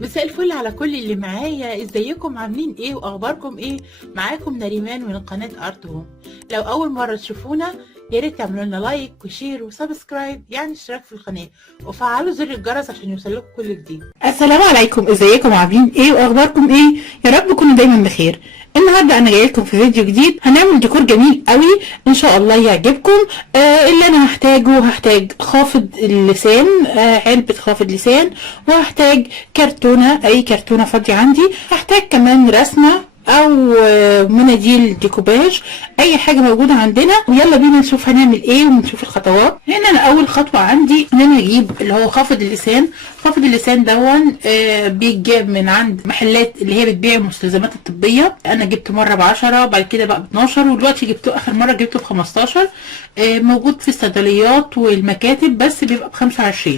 مساء الفل على كل اللي معايا، ازيكم عاملين ايه واخباركم ايه؟ معاكم نريمان من قناة ارت هوم. لو اول مرة تشوفونا يا ريت تعملوا لنا لايك وشير وسبسكرايب، يعني اشتراك في القناة، وفعلوا زر الجرس عشان يوصلكم كل جديد. السلام عليكم، ازيكم عاملين ايه واخباركم ايه؟ يا رب تكونوا دايما بخير. النهارده انا جايه لكم في فيديو جديد، هنعمل ديكور جميل قوي ان شاء الله يعجبكم. اللي انا هحتاج خافض اللسان، علبه خافض لسان، وهحتاج كرتونه، اي كرتونه فاضيه عندي. هحتاج كمان رسمه او مناديل ديكوباج، اي حاجه موجوده عندنا. ويلا بينا نشوف هنعمل ايه ونشوف الخطوات. هنا انا اول خطوه عندي ان انا اجيب اللي هو خافض اللسان. خافض اللسان دون بيتجاب من عند محلات اللي هي بتبيع المستلزمات الطبيه. انا جبته مره ب10، بعد كده بقى ب12، ودلوقتي جبته اخر مره جبته ب15. موجود في الصيدليات والمكاتب، بس بيبقى ب25.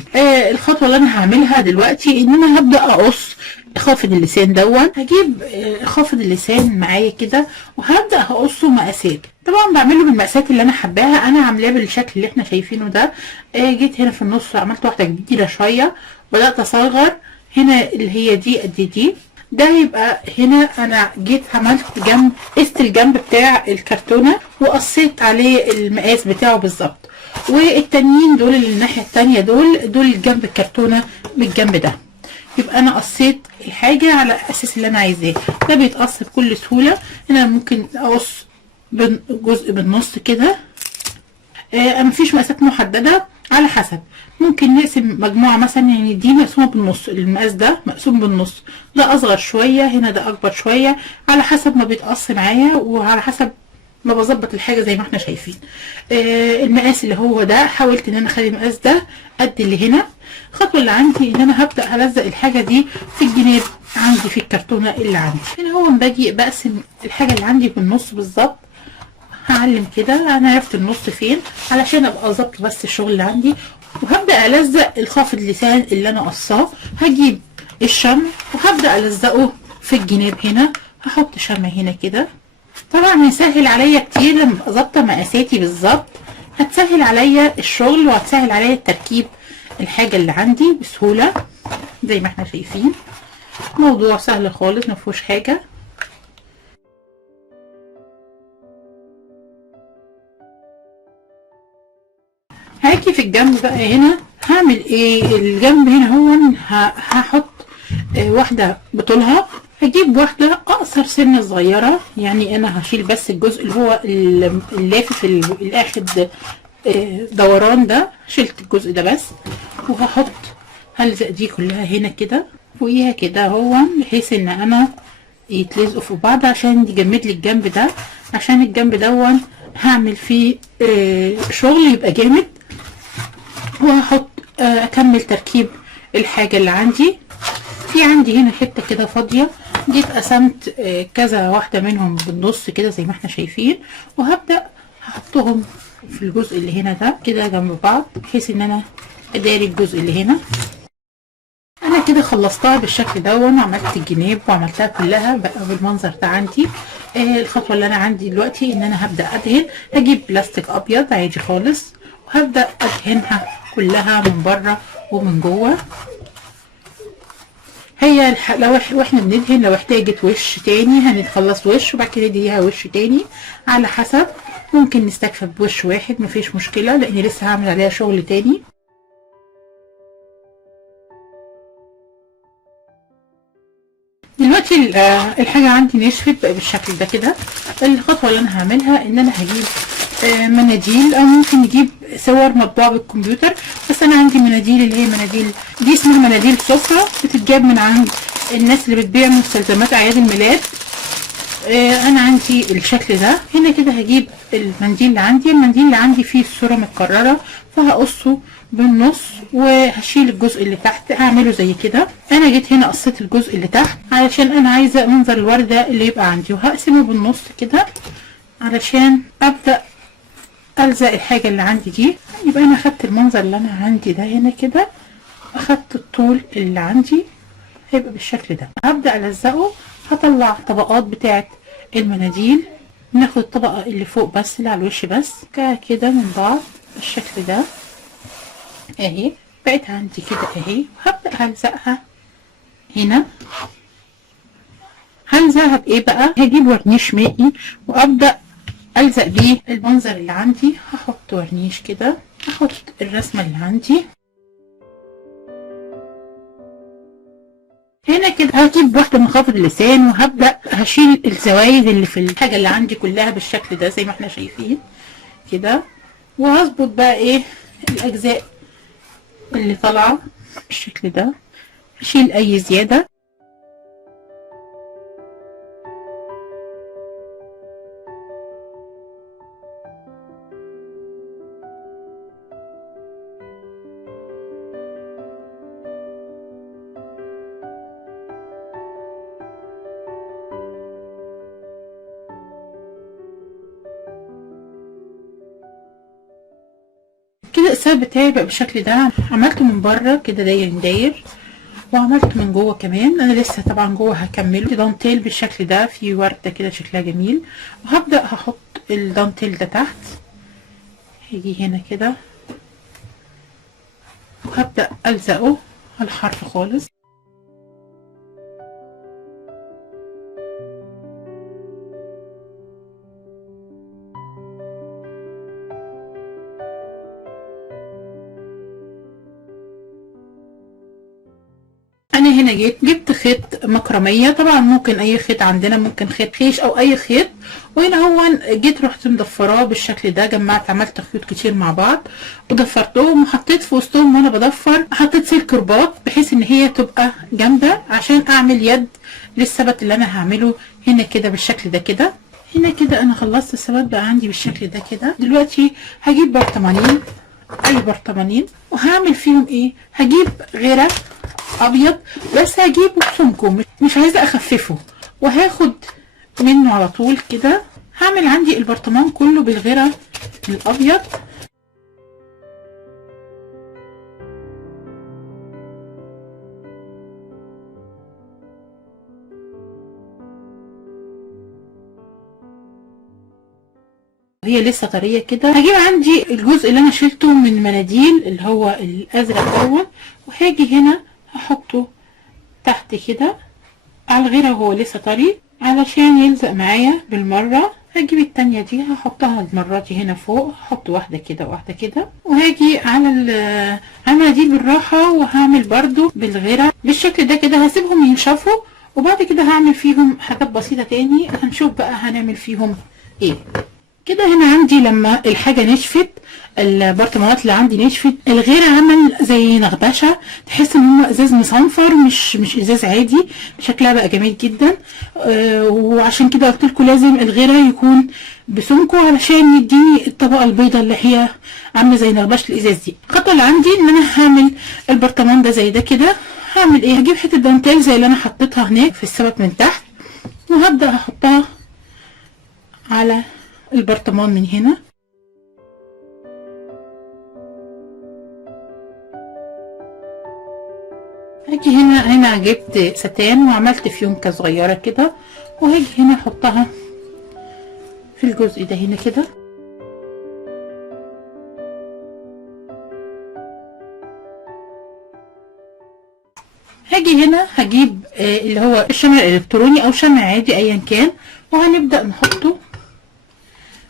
الخطوه اللي انا هعملها دلوقتي ان انا هبدا اقص خافض اللسان دون. هجيب خافض اللسان معايا كده وهبدا هقصه مقاسات. طبعا بعمله بالمقاسات اللي انا حباها، انا عاملاه بالشكل اللي احنا شايفينه ده. جيت هنا في النص عملت واحده كبيره شويه، بدات اصغر هنا اللي هي دي قد دي. ده يبقى هنا انا جيت عملت جنب، قست الجنب بتاع الكرتونه وقصيت عليه المقاس بتاعه بالظبط. والتانيين دول اللي الناحيه التانيه دول جنب الكرتونه بالجنب ده. يبقى انا قصيت الحاجه على اساس اللي انا عايزاه. ده بيتقص بكل سهوله. هنا ممكن اقص جزء بالنص كده. مفيش مقاسات محدده، على حسب. ممكن نقسم مجموعه مثلا، يعني دي مقسومه بالنص، المقاس ده مقسوم بالنص، ده اصغر شويه، هنا ده اكبر شويه، على حسب ما بيتقص معايا وعلى حسب ما بظبط الحاجه زي ما احنا شايفين. المقاس اللي هو ده حاولت ان انا اخلي المقاس ده قد اللي هنا. الخطوه اللي عندي ان انا هبدا هلزق الحاجه دي في الجناب عندي في الكرتونه اللي عندي. هنا هو باجي بقسم الحاجه اللي عندي بالنص بالظبط. هعلم كده انا عرفت النص فين علشان ابقى ظبط بس الشغل اللي عندي. وهبدا الزق الخافض اللسان اللي انا قصاه. هجيب الشمع وهبدا الزقه في الجناب هنا. هحط شمع هنا كده. طبعا هيسهل عليا كتير لما ابقى ظابطه مقاساتي بالظبط. هتسهل عليا الشغل وهتسهل عليا التركيب الحاجه اللي عندي بسهوله زي ما احنا شايفين. موضوع سهل خالص، مفيهوش حاجه. هاجي في الجنب بقى هنا هعمل ايه. الجنب هنا هو هحط واحده بطولها. هجيب واحده اقصر سنه صغيره، يعني انا هشيل بس الجزء اللي هو اللافف الاخد دوران ده. شلت الجزء ده بس، وهحط هلزق دي كلها هنا كده فوقيها كده هو، بحيث ان انا يتلزقوا في بعض عشان يجمد لي الجنب ده. عشان الجنب دون هعمل فيه شغل يبقى جامد. وهحط اكمل تركيب الحاجه اللي عندي. في عندي هنا حته كده فاضيه، جيت قسمت كذا واحده منهم بالنص كده زي ما احنا شايفين. وهبدا هحطهم في الجزء اللي هنا ده كده جنب بعض، بحيث ان انا اداري الجزء اللي هنا. انا كده خلصتها بالشكل ده، وانا عملت الجناب وعملتها كلها بقى بالمنظر ده عندي. الخطوه اللي انا عندي دلوقتي ان انا هبدا ادهن. هجيب بلاستيك ابيض عادي خالص وهبدا ادهنها كلها من بره ومن جوه. هي لو واحنا بندهن لو احتاجت وش تاني هنخلص وش وبعد كده نديها وش تاني على حسب. ممكن نستكفى بوش واحد مفيش مشكله، لاني لسه هعمل عليها شغل تاني. دلوقتي الحاجه عندي نشفت بقى بالشكل ده كده. الخطوه اللي انا هعملها ان انا هجيب مناديل، او ممكن نجيب صور مطبوعه بالكمبيوتر، بس انا عندي مناديل اللي هي مناديل دي اسمها مناديل سفره، بتتجاب من عند الناس اللي بتبيع مستلزمات اعياد الميلاد. انا عندي الشكل ده هنا كده. هجيب المنديل اللي عندي، المنديل اللي عندي فيه الصوره متكرره، فهقصه بالنص وهشيل الجزء اللي تحت هعمله زي كده. انا جيت هنا قصيت الجزء اللي تحت علشان انا عايزه منظر الورده اللي يبقى عندي، وهقسمه بالنص كده علشان ابدا الزق الحاجه اللي عندي دي. يبقى انا اخدت المنظر اللي انا عندي ده هنا كده، اخدت الطول اللي عندي هيبقى بالشكل ده. هبدا الزقه. هطلع طبقات بتاعه المناديل، ناخد الطبقه اللي فوق بس اللي على الوش بس كده من بعض بالشكل ده اهي. بقت عندي كده اهي، وهبدا هلزقها هنا هلزقها بايه بقى؟ هجيب ورنيش مائي وابدا الزق بيه المنظر اللي عندي. هحط ورنيش كده، هحط الرسمه اللي عندي هنا كده. هجيب واحده منخفض اللسان وهبدا هشيل الزوايد اللي في الحاجه اللي عندي كلها بالشكل ده زي ما احنا شايفين كده، وهظبط بقى ايه الاجزاء اللي طالعه بالشكل ده، هشيل اي زياده. كده السبب بتاعي بقى بالشكل ده. عملته من بره كده داير وعملت من جوه كمان. انا لسه طبعا جوه هكمله دانتيل بالشكل ده، في ورده كده شكلها جميل. وهبدا هحط الدانتيل ده تحت، هيجي هنا كده وهبدا الزقه على الحرف خالص. انا هنا جبت خيط مكرميه، طبعا ممكن اي خيط عندنا، ممكن خيط خيش او اي خيط. وهنا هو جيت رحت مضفراه بالشكل ده، جمعت عملت خيوط كتير مع بعض وضفرتهم وحطيت في وسطهم. وانا بضفر حطيت سلك رباط بحيث ان هي تبقى جامده عشان اعمل يد للثبت اللي انا هعمله هنا كده بالشكل ده كده. هنا كده انا خلصت الثبات بقى عندي بالشكل ده كده. دلوقتي هجيب برطمانين، اي برطمانين، وهعمل فيهم ايه؟ هجيب غيره ابيض بس هجيبه بسمكه، مش عايزه اخففه، وهاخد منه على طول كده. هعمل عندي البرطمان كله بالغيره الابيض. هي لسه طريه كده. هجيب عندي الجزء اللي انا شلته من مناديل اللي هو الازرق دوت، وهاجي هنا هحطه تحت كده على الغيره وهو لسه طري علشان يلزق معايا بالمره. هجيب التانية دي هحطها المرة دي هنا فوق، هحط واحدة كده واحدة كده، وهاجي على المناديل بالراحة وهعمل برضو بالغيرة بالشكل ده كده. هسيبهم ينشفوا وبعد كده هعمل فيهم حاجات بسيطة تاني، هنشوف بقى هنعمل فيهم ايه. كده هنا عندي لما الحاجة نشفت، البرطمانات اللي عندي نشفت، الغيرة عمل زي نغبشة، تحس ان هو ازاز مصنفر مش ازاز عادي. شكلها بقى جميل جدا. وعشان كده قلت لكم لازم الغيرة يكون بسمكه علشان يديني الطبقة البيضاء اللي هي عاملة زي نغبشة الازاز دي. الخطوة اللي عندي ان انا هعمل البرطمان ده زي ده كده. هعمل ايه؟ هجيب حتة دانتيل زي اللي انا حطيتها هناك في السبت من تحت، وهبدأ احطها على البرطمان من هنا. هاجي هنا جبت ستان وعملت فيونكة صغيرة كده، وهاجي هنا احطها في الجزء ده هنا كده. هاجي هنا هجيب اللي هو الشمع الالكتروني او شمع عادي ايا كان، وهنبدأ نحطه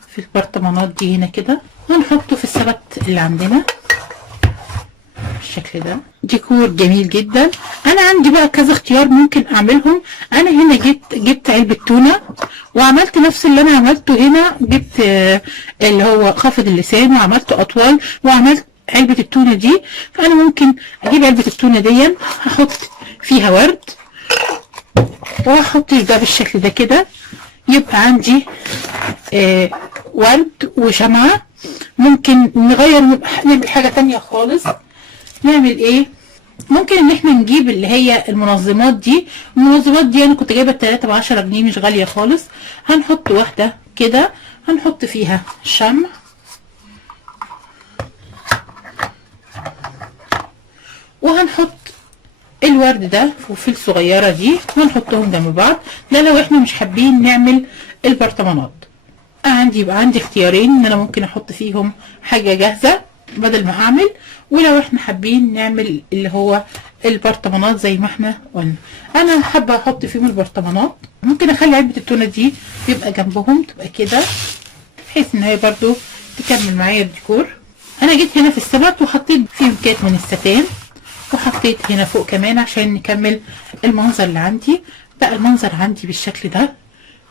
في البرطمانات دي هنا كده، وهنحطه في السبت اللي عندنا بالشكل ده. ديكور جميل جدا. انا عندي بقى كذا اختيار ممكن اعملهم. انا هنا جبت علبة تونة وعملت نفس اللي انا عملته هنا، جبت اللي هو خافض اللسان وعملته اطول وعملت علبة التونة دي. فانا ممكن اجيب علبة التونة دي هحط فيها ورد وهحط ده بالشكل ده كده، يبقى عندي ورد وشمعة. ممكن نغير نعمل حاجة تانية خالص. نعمل ايه؟ ممكن ان احنا نجيب اللي هي المنظمات دي. المنظمات دي انا كنت جايبه 3 ب10 جنيه، مش غالية خالص. هنحط واحدة كده، هنحط فيها شمع وهنحط الورد ده وفي الصغيرة دي وهنحطهم جنب بعض. ده لو احنا مش حابين نعمل البرطمانات. يبقى عندي اختيارين، ان انا ممكن احط فيهم حاجة جاهزة بدل ما اعمل، ولو احنا حابين نعمل اللي هو البرطمانات زي ما احنا قلنا. انا حابه احط فيهم البرطمانات، ممكن اخلي علبه التونه دي يبقى جنبهم تبقى كده، بحيث ان هي برضو تكمل معايا الديكور. انا جيت هنا في السبت وحطيت فيه كات من الستان، وحطيت هنا فوق كمان عشان نكمل المنظر اللي عندي. بقى المنظر عندي بالشكل ده،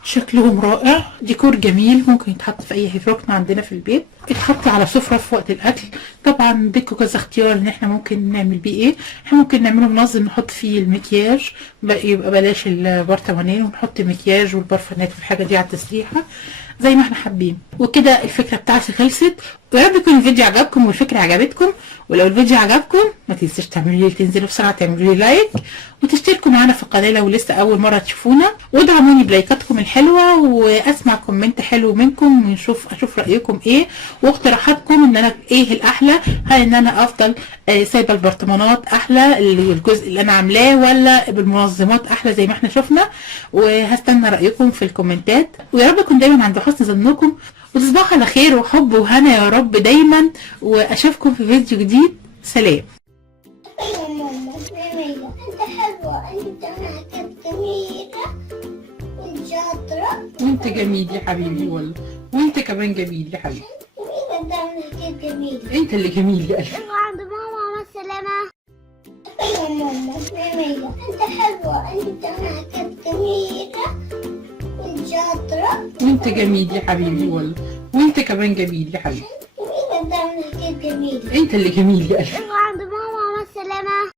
شكلهم رائع، ديكور جميل، ممكن يتحط في اي ركن عندنا في البيت، يتحط على سفرة في وقت الاكل. طبعا بدكم كذا اختيار ان احنا ممكن نعمل بيه ايه. احنا ممكن نعمله منظم نحط فيه المكياج، يبقى بلاش البرطمانين ونحط مكياج والبرفانات والحاجة دي على التسريحة زي ما احنا حابين. وكده الفكرة بتاعتي خلصت، ويا رب يكون الفيديو عجبكم والفكرة عجبتكم. ولو الفيديو عجبكم ما تنسوش تعملوا لي، تنزلوا بسرعة تعملوا لي لايك وتشتركوا معانا في القناة لو لسه أول مرة تشوفونا، وادعموني بلايكاتكم الحلوة، وأسمع كومنت حلو منكم أشوف رأيكم إيه واقتراحاتكم إن أنا إيه الأحلى، هل إن أنا أفضل سايبة البرطمانات أحلى الجزء اللي أنا عاملاه، ولا بالمنظمات أحلى زي ما إحنا شفنا. وهستنى رأيكم في الكومنتات، ويا رب أكون دايما عند حسن ظنكم، وتصبحوا على خير وحب وهنا يا رب دايما، وأشوفكم في فيديو جديد. سلام. يا ماما جميلة، انت حلوة، انت حاجات جميلة وانت شاطرة. وانت جميل يا حبيبي والله، وانت كمان جميل يا حبيبي. انت بتعمل حاجات جميلة. انت اللي جميل يا قلبي. عند ماما مع السلامة. يا ماما جميلة، انت حلوة، انت بتعمل حاجات جميلة وانت شاطرة. وانت جميل يا حبيبي والله، وانت كمان جميل يا حبيبي. انت بتعمل حاجات جميلة. انت اللي جميل يا قلبي. عند